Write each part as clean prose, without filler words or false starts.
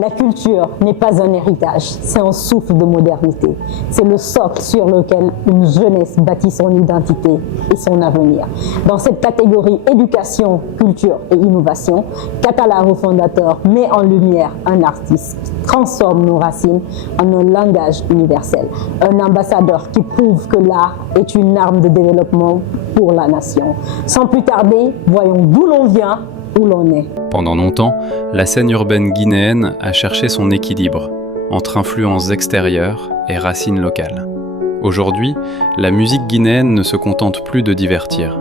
La culture n'est pas un héritage, c'est un souffle de modernité. C'est le socle sur lequel une jeunesse bâtit son identité et son avenir. Dans cette catégorie éducation, culture et innovation, Katala Refondateur met en lumière un artiste qui transforme nos racines en un langage universel. Un ambassadeur qui prouve que l'art est une arme de développement pour la nation. Sans plus tarder, voyons d'où l'on vient, où l'on est. Pendant longtemps, la scène urbaine guinéenne a cherché son équilibre entre influences extérieures et racines locales. Aujourd'hui, la musique guinéenne ne se contente plus de divertir.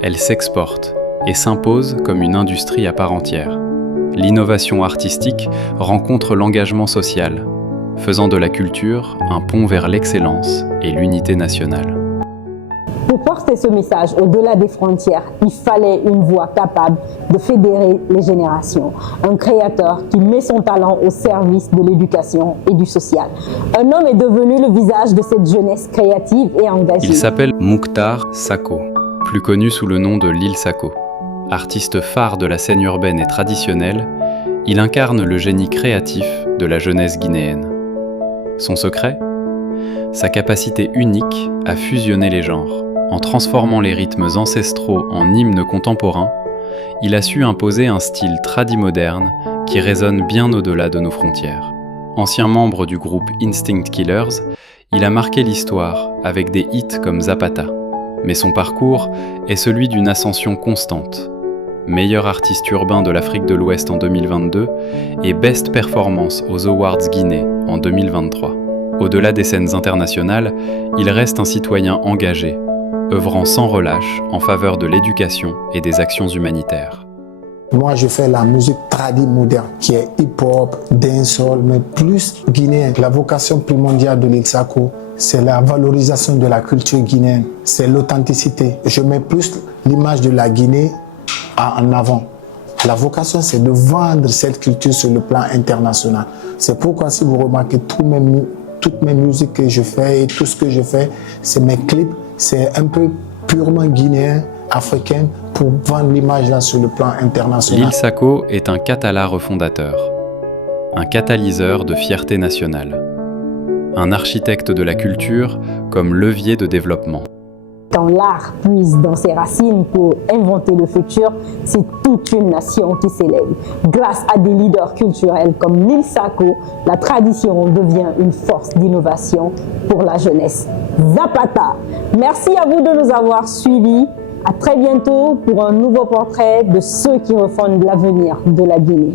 Elle s'exporte et s'impose comme une industrie à part entière. L'innovation artistique rencontre l'engagement social, faisant de la culture un pont vers l'excellence et l'unité nationale. Pour porter ce message au-delà des frontières, il fallait une voix capable de fédérer les générations. Un créateur qui met son talent au service de l'éducation et du social. Un homme est devenu le visage de cette jeunesse créative et engagée. Il s'appelle Mouktar Sakho, plus connu sous le nom de Lil Sakho. Artiste phare de la scène urbaine et traditionnelle, il incarne le génie créatif de la jeunesse guinéenne. Son secret ? Sa capacité unique à fusionner les genres. En transformant les rythmes ancestraux en hymnes contemporains, il a su imposer un style tradimoderne qui résonne bien au-delà de nos frontières. Ancien membre du groupe Instinct Killers, il a marqué l'histoire avec des hits comme Zapata. Mais son parcours est celui d'une ascension constante. Meilleur artiste urbain de l'Afrique de l'Ouest en 2022 et Best Performance aux Awards Guinée en 2023. Au-delà des scènes internationales, il reste un citoyen engagé, œuvrant sans relâche en faveur de l'éducation et des actions humanitaires. Moi, je fais la musique tradie moderne, qui est hip-hop, dancehall, mais plus guinéenne. La vocation primordiale de Lil Sakho, c'est la valorisation de la culture guinéenne, c'est l'authenticité. Je mets plus l'image de la Guinée en avant. La vocation, c'est de vendre cette culture sur le plan international. C'est pourquoi, si vous remarquez, toutes mes musiques que je fais et tout ce que je fais, c'est mes clips, c'est un peu purement guinéen, africain, pour vendre l'image là sur le plan international. Lil Sakho est un Katala refondateur, un catalyseur de fierté nationale, un architecte de la culture comme levier de développement. Quand l'art puise dans ses racines pour inventer le futur, c'est toute une nation qui s'élève. Grâce à des leaders culturels comme Lil Sakho, la tradition devient une force d'innovation pour la jeunesse. Zapata, merci à vous de nous avoir suivis. À très bientôt pour un nouveau portrait de ceux qui refondent l'avenir de la Guinée.